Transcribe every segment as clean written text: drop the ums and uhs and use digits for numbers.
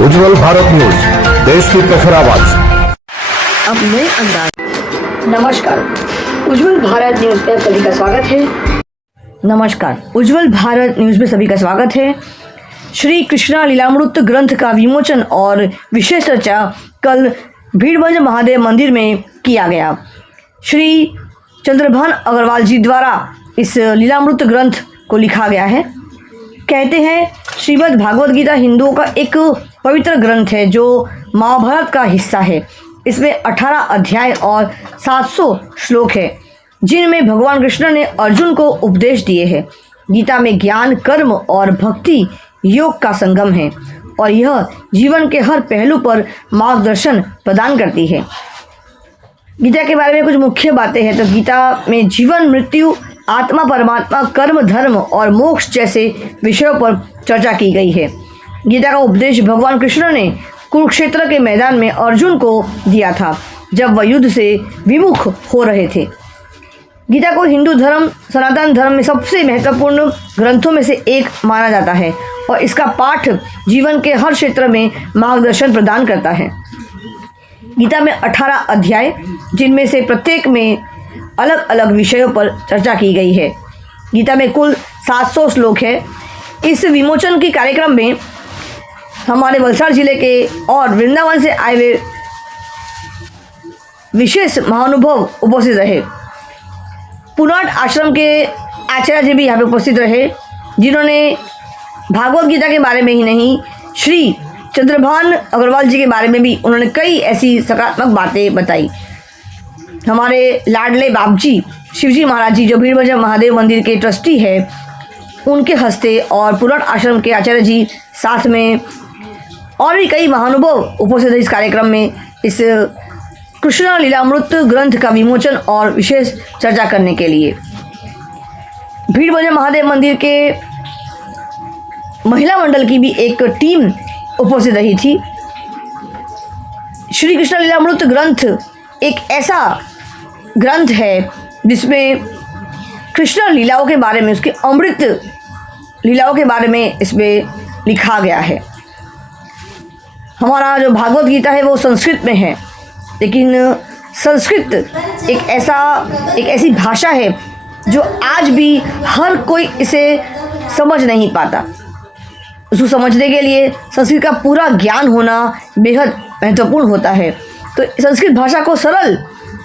उज्जवल Bharat news, देश की प्रखर आवाज। अब नए अंदाज। नमस्कार, उज्जवल भारत न्यूज में सभी का स्वागत है। नमस्कार, उज्जवल भारत न्यूज में सभी का स्वागत है। श्री कृष्णा लीलामृत ग्रंथ का विमोचन और विशेष चर्चा कल भीड़भंज महादेव मंदिर में किया गया। श्री चंद्रभान अग्रवाल जी द्वारा इस लीलामृत ग्रंथ को लिखा गया है। कहते हैं श्रीमद् भागवत गीता हिंदुओं का एक पवित्र ग्रंथ है जो महाभारत का हिस्सा है। इसमें 18 अध्याय और 700 श्लोक है जिनमें भगवान कृष्ण ने अर्जुन को उपदेश दिए हैं। गीता में ज्ञान, कर्म और भक्ति योग का संगम है और यह जीवन के हर पहलू पर मार्गदर्शन प्रदान करती है। गीता के बारे में कुछ मुख्य बातें हैं तो गीता में जीवन, मृत्यु, आत्मा, परमात्मा, कर्म, धर्म और मोक्ष जैसे विषयों पर चर्चा की गई है। गीता का उपदेश भगवान कृष्ण ने कुरुक्षेत्र के मैदान में अर्जुन को दिया था जब वह युद्ध से विमुख हो रहे थे। गीता को हिंदू धर्म, सनातन धर्म में सबसे महत्वपूर्ण ग्रंथों में से एक माना जाता है और इसका पाठ जीवन के हर क्षेत्र में मार्गदर्शन प्रदान करता है। गीता में 18 अध्याय जिनमें से प्रत्येक में अलग अलग विषयों पर चर्चा की गई है। गीता में कुल 700 श्लोक है। इस विमोचन के कार्यक्रम में हमारे वलसाड़ जिले के और वृंदावन से आए हुए विशेष महानुभव उपस्थित रहे। पुनाट आश्रम के आचार्य जी भी यहाँ पे उपस्थित रहे जिन्होंने भागवत गीता के बारे में ही नहीं, श्री चंद्रभान अग्रवाल जी के बारे में भी उन्होंने कई ऐसी सकारात्मक बातें बताई। हमारे लाडले बाबजी शिवजी महाराज जी जो भीड़भंज महादेव मंदिर के ट्रस्टी है उनके हस्ते और पुराट आश्रम के आचार्य जी साथ में और भी कई महानुभव उपस्थित इस कार्यक्रम में इस कृष्ण लीलामृत ग्रंथ का विमोचन और विशेष चर्चा करने के लिए। भीड़भंज महादेव मंदिर के महिला मंडल की भी एक टीम उपस्थित रही थी। श्री कृष्ण लीलामृत ग्रंथ एक ऐसा ग्रंथ है जिसमें कृष्ण लीलाओं के बारे में, उसके अमृत लीलाओं के बारे में इसमें लिखा गया है। हमारा जो भागवत गीता है वो संस्कृत में है, लेकिन संस्कृत एक ऐसी भाषा है जो आज भी हर कोई इसे समझ नहीं पाता। उसको समझने के लिए संस्कृत का पूरा ज्ञान होना बेहद महत्वपूर्ण होता है। तो संस्कृत भाषा को सरल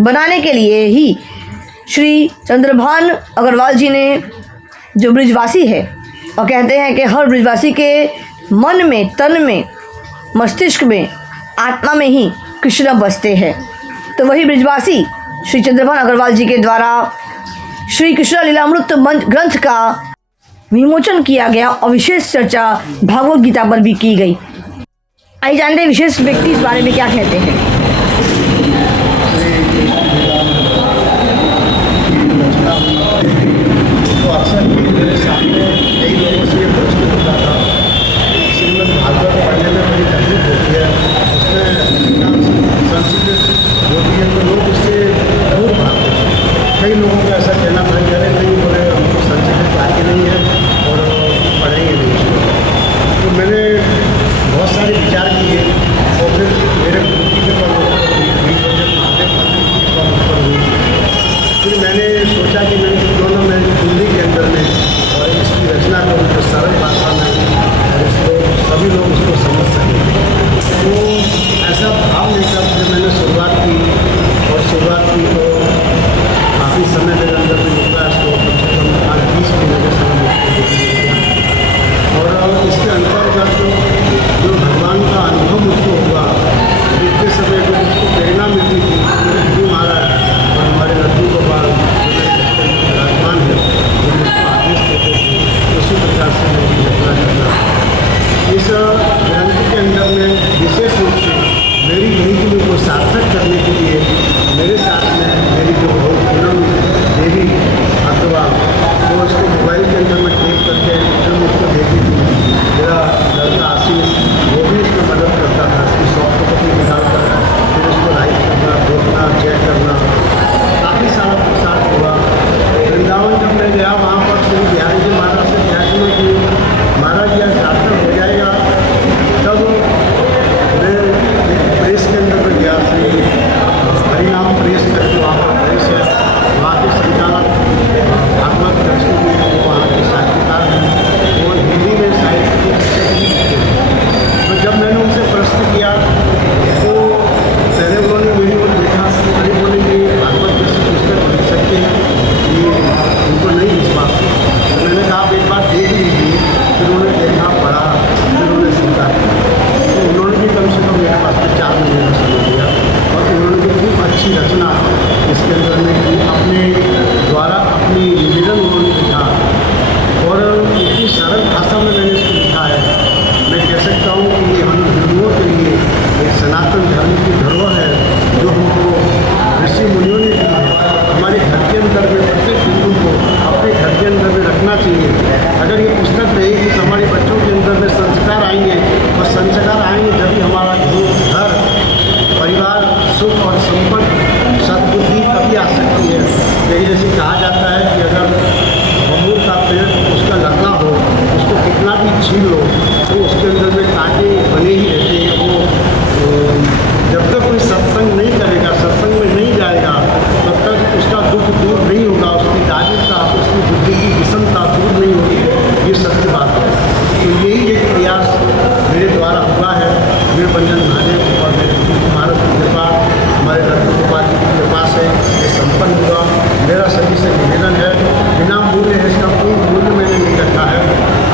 बनाने के लिए ही श्री चंद्रभान अग्रवाल जी ने, जो ब्रिजवासी है और कहते हैं कि हर ब्रिजवासी के मन में, तन में, मस्तिष्क में, आत्मा में ही कृष्ण बसते हैं, तो वही ब्रिजवासी श्री चंद्रभान अग्रवाल जी के द्वारा श्री कृष्ण लीलामृत ग्रंथ का विमोचन किया गया और विशेष चर्चा भागवत गीता पर भी की गई। आइए जानते हैं विशेष व्यक्ति इस बारे में क्या कहते हैं। तो अक्सर मेरे सामने कई लोगों से ये प्रश्न होता था, श्रीमद् भागवत पढ़ने में बड़ी तकलीफ होती है, उसमें संस्कृत होती है तो लोग उससे दूर भागते हैं। कई लोगों का ऐसा कहना था कि अरे नहीं, बोले हमको संस्कृत आती नहीं है और पढ़ेंगे नहीं उसको। तो मैंने बहुत सारे विचार किए और फिर मेरे गुरु जी के पास आएंगे और संस्कार आएंगे जभी हमारा घर परिवार सुख और संपन्न सद्बुद्धि तभी आ सकती है। यही जैसे कहा जाता है कि अगर बबूल का पेड़ उसका लकड़ा हो, उसको कितना भी छीन लो तो उसके अंदर में कांटे बने ही रहते हैं। वो जब तक कोई सत्संग नहीं करेगा, सत्संग में नहीं जाएगा, तब तक उसका दुख दूर नहीं होगा, उसकी दारिद्रता, उसकी बुद्धि की विषमता दूर नहीं होगी। ये सत्य बात है। तो यही एक प्रयास मेरे द्वारा हुआ है। वीरभंजन महादेव और मेरे भारत की कृपा, हमारे रत्न गोपाल जी की कृपा से ये संपन्न हुआ। मेरा सभी से निवेदन है, बिना मूल्य है, इसका कोई मूल्य मैंने नहीं रखा है।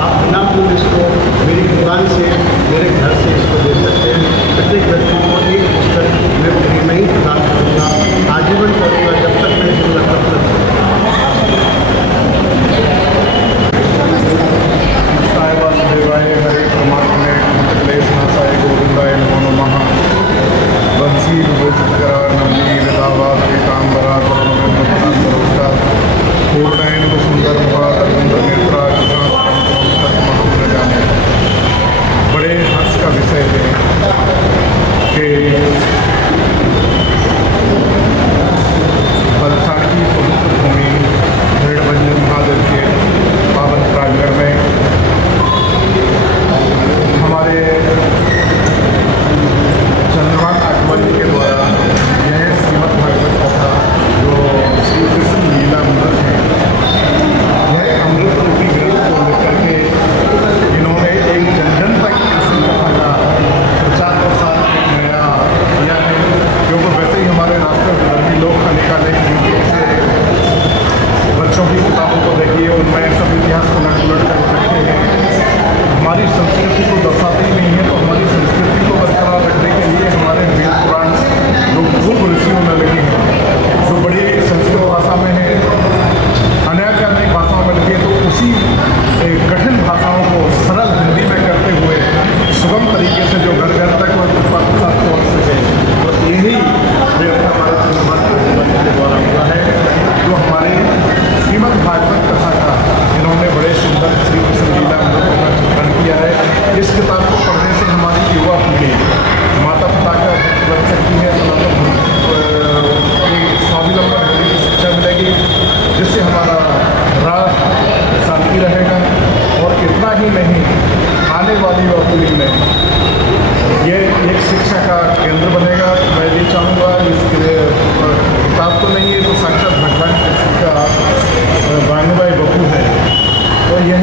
आप बिना मूल्य इसको मेरी दुकान से, मेरे घर से इसको दे सकते हैं। प्रत्येक व्यक्ति को एक पुस्तक मैं फ्री में ही प्रदान करूँगा, आजीवन करूँगा, जब तक मैं दूंगा तब तक। वासुदेवाय हरे परमात्मे क्लेशनाशाय गोविंदाय नमो नमः। वंशी विभूषितकरा नंदी लतावाद पीताम्बरा करुणा पूर्णैन सुंदर नेत्रा महापुर जाने। बड़े हर्ष का विषय है कि बलसाड़ की पवित्र भूमि वीरभंजन महादेव के पावन प्रांगण में हमारे चंद्रभान आगमन के द्वारा यह श्रीमद् भागवत कथा जो श्री कृष्ण लीला अमृत है, यह अमृत रूपी ग्रंथ को लेकर के इन्होंने एक जन जन तक कृष्ण कथा का प्रचार प्रसार नया किया है। क्योंकि वैसे ही हमारे राष्ट्र धर्मी लोग अनेकानेक यूट्यूब से बच्चों की किताबों को देखिए, उनमें सब इतिहास को उलट कर रखे हैं। हमारी संस्कृति को दर्शाते ही नहीं है, तो हमारी संस्कृति को बरकरार रखने के लिए हमारे वेद पुराण जो पूर्व ऋषियों में लगे हैं, जो बड़ी संस्कृत भाषा में है, अनेक भाषाओं में लगे, तो उसी कठिन भाषाओं को सरल हिंदी में करते हुए सुगम तरीके से जो घर घर तक और कृपा के साथ पहुँच सके, तो यही प्रयत्न हमारे चंद्रभान आगमन के द्वारा हुआ है। जो हमारे श्रीमद् भागवत कथा का इन्होंने बड़े सुंदर श्री कृष्ण लीला अमृत का चित्रण किया है। इस किताब को पढ़ने से हमारी युवा पीढ़ी माता पिता का बन सकती है, स्वावलंबन होने की शिक्षा मिलेगी, जिससे हमारा राष्ट्र शांति रहेगा। और इतना ही नहीं, आने वाली युवा पीढ़ी में ये एक शिक्षा का केंद्र बनेगा। मैं ये चाहूँगा, इस किताब तो नहीं है तो साक्षात भगवान कृष्ण का वांगमय बपू है, तो यह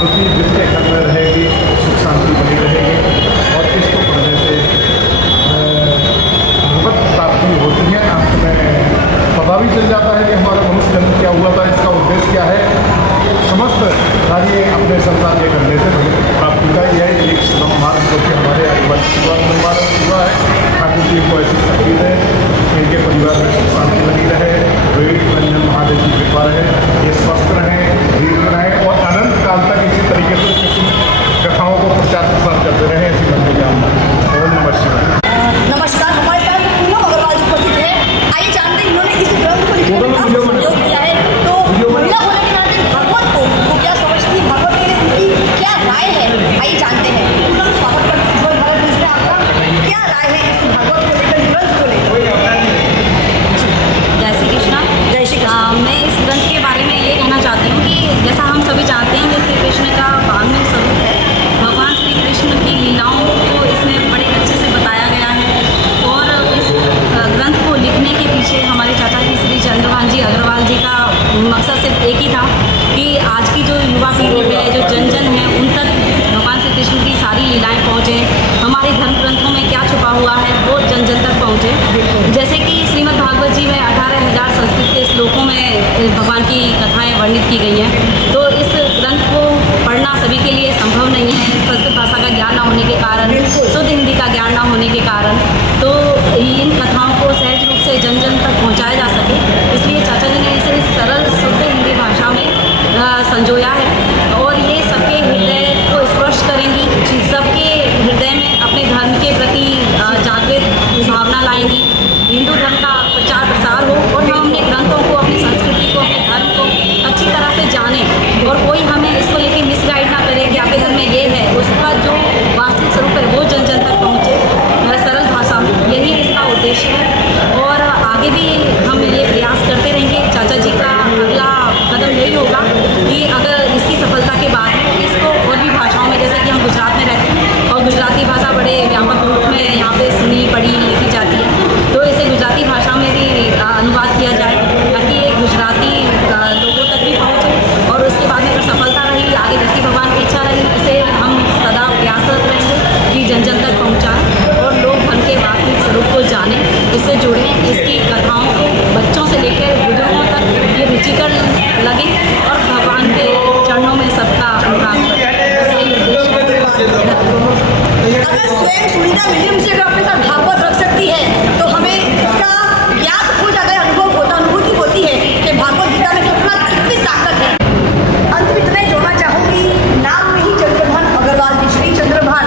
पृथ्वी जिसके घर में रहेगी सुख शांति बनी रहेगी। और इसको पढ़ने से भगवत प्राप्ति होती है। अंत में पता भी चल जाता है कि हमारा मनुष्य जन्म क्या हुआ था, इसका उद्देश्य क्या है। समस्त कार्य अपने संसार ये करने से भगवत प्राप्ति का यह एक श्रम मार्ग जो कि हमारे आदिवासी हुआ है। ठाकुर जी को ऐसी शक्ति है, इनके परिवार में सुख शांति बनी रहे, वीरभंजन महादेव की कृपा रहे, ये स्वस्थ रहें, दीर्घ रहें और अनंत काल तक इसी तरीके से किसी कथाओं को प्रचार प्रसार करते रहें। ऐसी मन में ओम नमः शिवाय। नमस्कार, हमारे साथ पूनम अग्रवाल जी उपस्थित है। आइए जानते हैं इन्होंने इस ग्रंथ को लिखने में काफी सहयोग किया है। तो महिला होने के नाते भागवत को वो क्या समझती है, भागवत के लिए उनकी क्या राय है, आइए जानते हैं। पूनम, स्वागत करते हैं उज्ज्वल भारत न्यूज़ में। आपका क्या राय है इस भागवत को लेकर, ग्रंथ को लेकर? जय श्री कृष्णा। जय श्री कृष्ण। मैं इस ग्रंथ के बारे में ये कहना चाहती हूँ कि जैसा हम सभी जानते हैं कि श्री कृष्ण का वाङ्मय स्वरूप है, भगवान श्री कृष्ण की लीलाओं को इसमें बड़े अच्छे से बताया गया है। और इस ग्रंथ को लिखने के पीछे हमारे चाचा जी श्री चंद्रभान जी अग्रवाल जी का मकसद सिर्फ एक ही था कि आज की जो युवा पीढ़ी है, जो जन जन है, उन तक भगवान श्री कृष्ण की सारी लीलाएँ पहुँचे, हमारे धर्म ग्रंथों में क्या छुपा हुआ है वो जन जन तक पहुँचे। जैसे कि श्रीमद् भागवत जी में 18,000 संस्कृत के श्लोकों में भगवान की कथाएं वर्णित की गई हैं। तो इस ग्रंथ को पढ़ना सभी के लिए संभव नहीं है, संस्कृत भाषा का ज्ञान ना होने के कारण, शुद्ध हिंदी का ज्ञान ना होने के कारण। तो इन कथाओं को सहज रूप से जन जन तक पहुँचाया जा सके, इसलिए चाचा जी ने इसे सरल शुद्ध हिंदी भाषा में संजोया है। और ये सबके हृदय को स्पर्श करेंगी, सबके हृदय में अपने धर्म के प्रति जागृत भावना लाएंगी, हिंदू धर्म का प्रचार प्रसार हो और हम अपने ग्रंथों को, अपनी संस्कृति को, अपने धर्म को अच्छी तरह से जानें और कोई हमें इसको लेकर मिसगाइड ना करे कि आपके धर्म में ये है, उसका और गुजराती भाषा बड़े व्यापक रूप में यहाँ पे सुनी पढ़ी लिखी जाती है, तो इसे गुजराती भाषा में भी अनुवाद किया जाए ताकि ये गुजराती लोगों तक भी पहुँचे। और उसके बाद में अगर सफलता रही, आगे जैसी भगवान की इच्छा रही, इसे हम सदा प्रयासरत रहेंगे कि जन जन तक पहुँचाएँ और लोग धन के वास्तविक स्वरूप को जानें, इससे जुड़ें, इसकी कथाओं को बच्चों से लेकर बुजुर्गों तक ये रुचिकर लगे और भगवान के चरणों में सबका अनुराग बढ़े। अगर स्वयं सुनीता विलियम्स से अगर अपने साथ भागवत रख सकती है तो हमें इसका ज्ञात हो जाता है, अनुभूति होती है कि भागवत गीता में कितनी ताकत है। अंत में इतना ही जोड़ना चाहूँगी, नाम में ही चंद्रभान अग्रवाल जी, श्री चंद्रभान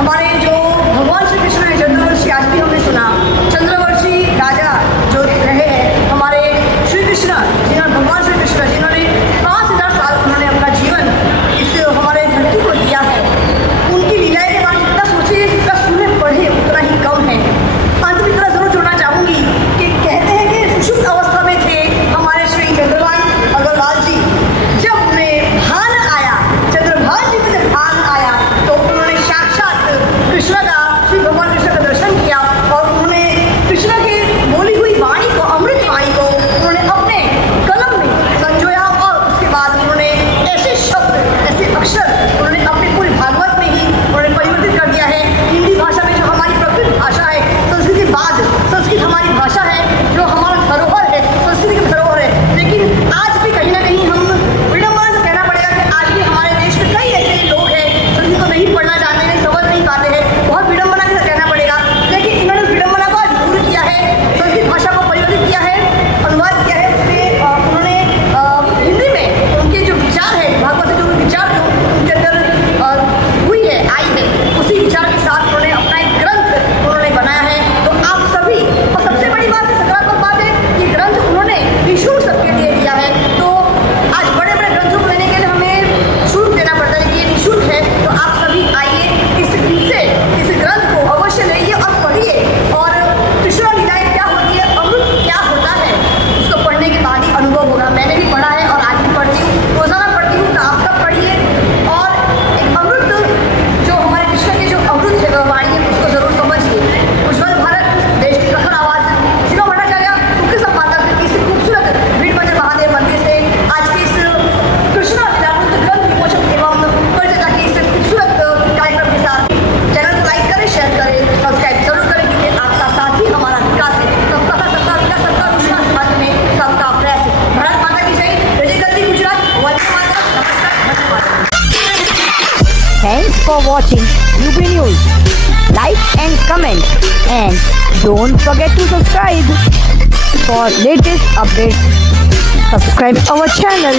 हमारे जो भगवान श्री कृष्ण है चंद्रवंशी, आज भी हमने सुना चंद्रवंशी राजा जो रहे हैं हमारे श्री कृष्ण, जिन्होंने भगवान श्री कृष्ण जिन्होंने 5000 साल उन्होंने अपना जीवन इस हमारे धरती को दिया है, उनकी लीलाएं के बारे में जितना सोचिए जितना सुने पढ़े उतना ही कम है। अंत में इतना जरूर जोड़ना चाहूँगी कि कहते हैं कि सुषुप्त अवस्था में थे हमारे श्री चंद्रभान अग्रवाल जी, जब उन्हें भान आया, चंद्रभान जी को जब भान आया तो उन्होंने साक्षात कृष्ण का, श्री भगवान कृष्ण का दर्शन किया और उन्होंने कृष्ण की बोली हुई वाणी को, अमृत वाणी को उन्होंने अपने कलम में संजोया और उसके बाद उन्होंने ऐसे शब्द, ऐसे अक्षर उन्होंने अपनी पूरी भागवत में ही उन्होंने परिवर्तित कर दिया है। हिंदी भाषा में जो हमारी प्रकृत भाषा है, संस्कृत के बाद संस्कृत हमारी भाषा है, जो हमारा धरोहर है, संस्कृति की धरोहर है, लेकिन आज भी कहीं ना कहीं हम विडंबना से कहना पड़ेगा कि आज भी हमारे देश में कई ऐसे लोग हैं जो इनको नहीं पढ़ना चाहते हैं, समझ नहीं पाते हैं, बहुत विडंबना के साथ कहना पड़ेगा, लेकिन इन्होंने विडंबना को आज दूर किया है, संस्कृत भाषा को परिवर्तित किया है, अनुवाद किया है, उसमें उन्होंने हिंदी में उनके जो विचार है, भागवत से जो विचार जो उनके अंदर हुई है, आई है, उसी विचार के साथ उन्होंने अपना एक ग्रंथ उन्होंने बनाया है। तो आप सभी, और सबसे बड़ी बात है, सकारात्मक बात है, ये ग्रंथ उन्होंने निःशुल्क सबके लिए दिया है। तो आज बड़े बड़े ग्रंथों को लेने के लिए हमें शुल्क देना पड़ता है, लेकिन ये निःशुल्क है, तो आप सभी आइए इस ग्रंथ को अवश्य लाइए और पढ़िए और कृष्ण लीलाएं क्या होती है, अमृत क्या होता है, उसको पढ़ने के बाद ही अनुभव होगा। मैंने भी पढ़ा है और आज भी पढ़ती हूँ, रोजाना पढ़ती हूँ, तो आप सब पढ़िए और एक अमृत जो हमारे कृष्ण की जो अमृत है वाणी है उसको जरूर समझिए। उज्ज्वल भारत देश की प्रखर आवाज सीमा भट्टाचार्य मुख्य संपादक इस खूबसूरत भीड़ मंदिर महादेव मंदिर से आज के इस कृष्ण लीलामृत ग्रंथ विमोचन एवं परिचर्चा के इस खूबसूरत कार्यक्रम के साथ चैनल को लाइक करें, शेयर करें, सब्सक्राइब जरूर करें, क्योंकि आपका साथ ही हमारा विकास है। सबका साथ सबका विकास, सबका विश्वास, मध्य में सबका प्रयास है। भारत माता की जय, जय गद्दी गुजरात, वंदे मातरम, नमस्कार, धन्यवाद। Thanks for watching UB News. Like and comment, and don't forget to subscribe for latest updates. Subscribe our channel.